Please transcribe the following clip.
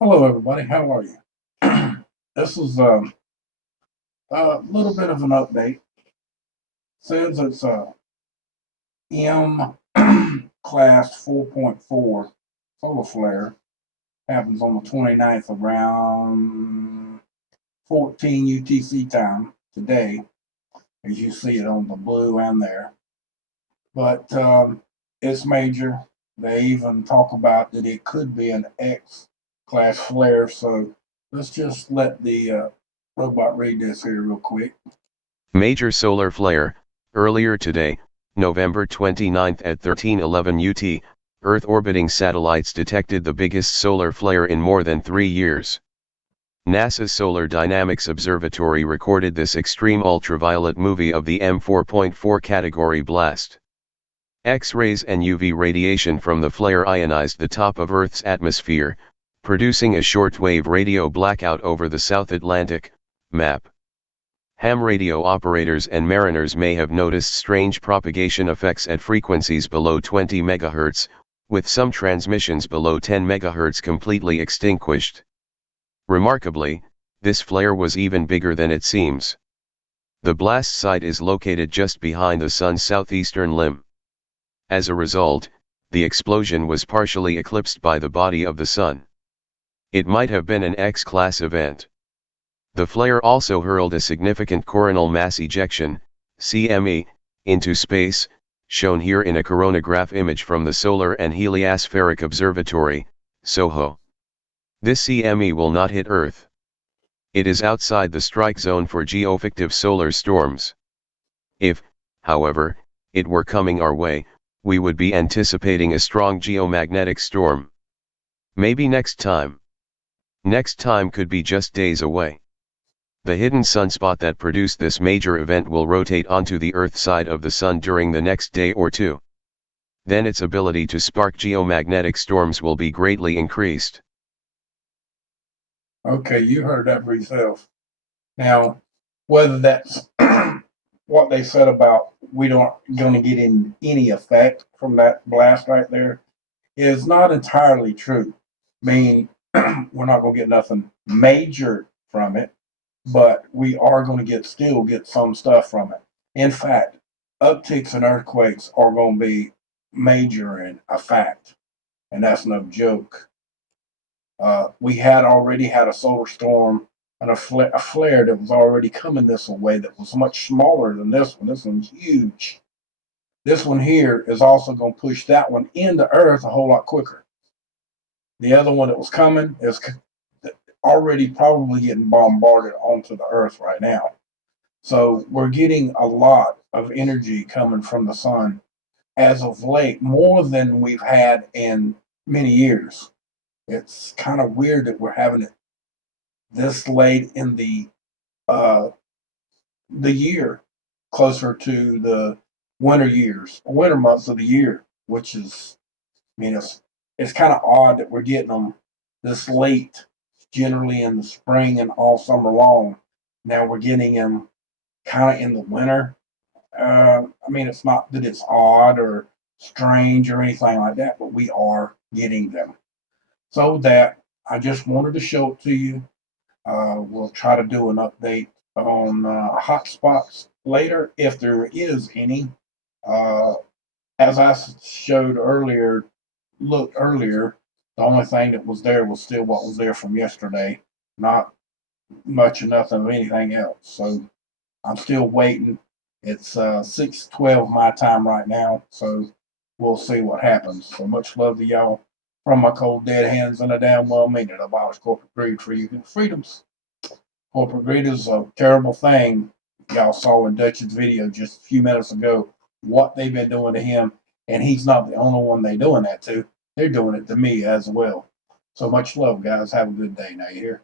Hello, everybody. How are you? This is a little bit of an update. Says it's a M class 4.4 solar flare. Happens on the 29th around 14 UTC time today, as you see it on the blue and there. But it's major. They even talk about that it could be an X class flare. So let's just let the robot read this here real quick. Major solar flare. Earlier today, November 29 at 13:11 UT, Earth orbiting satellites detected the biggest solar flare in more than 3 years. NASA's Solar Dynamics Observatory recorded this extreme ultraviolet movie of the M4.4 category blast. X-rays and UV radiation from the flare ionized the top of Earth's atmosphere, producing a shortwave radio blackout over the South Atlantic, map. Ham radio operators and mariners may have noticed strange propagation effects at frequencies below 20 MHz, with some transmissions below 10 MHz completely extinguished. Remarkably, this flare was even bigger than it seems. The blast site is located just behind the Sun's southeastern limb. As a result, the explosion was partially eclipsed by the body of the Sun. It might have been an X-class event. The flare also hurled a significant coronal mass ejection, CME, into space, shown here in a coronagraph image from the Solar and Heliospheric Observatory, SOHO. This CME will not hit Earth. It is outside the strike zone for geoffective solar storms. If, however, it were coming our way, we would be anticipating a strong geomagnetic storm. Maybe next time. Next time could be just days away. The hidden sunspot that produced this major event will rotate onto the Earth side of the Sun during the next day or two. Then its ability to spark geomagnetic storms will be greatly increased. Okay, you heard that for yourself. Now, whether that's what they said about we don't going to get in any effect from that blast right there is not entirely true. I mean, we're not going to get nothing major from it, but we are going to still get some stuff from it. In fact, upticks and earthquakes are going to be major and a fact, and that's no joke. We had already had a solar storm and a flare that was already coming this way that was much smaller than this one. This one's huge. This one here is also going to push that one into Earth a whole lot quicker. The other one that was coming is already probably getting bombarded onto the Earth right now. So we're getting a lot of energy coming from the sun as of late, more than we've had in many years. It's kind of weird that we're having it this late in the year, closer to the winter months of the year, which is, I mean, it's kind of odd that we're getting them this late, generally in the spring and all summer long. Now we're getting them kind of in the winter. I mean, it's not that it's odd or strange or anything like that, but we are getting them. So that I just wanted to show it to you. We'll try to do an update on hotspots later if there is any. Uh, as I showed earlier, looked earlier, the only thing that was there was still what was there from yesterday, not much or nothing of anything else. So I'm still waiting. It's 6:12 my time right now, so we'll see what happens. So much love to y'all from my cold dead hands and a damn well meaning. Abolish corporate greed for you freedoms. Corporate greed is a terrible thing. Y'all saw in Dutch's video just a few minutes ago what they've been doing to him, and he's not the only one they're doing that to. They're doing it to me as well. So much love, guys. Have a good day now. You hear?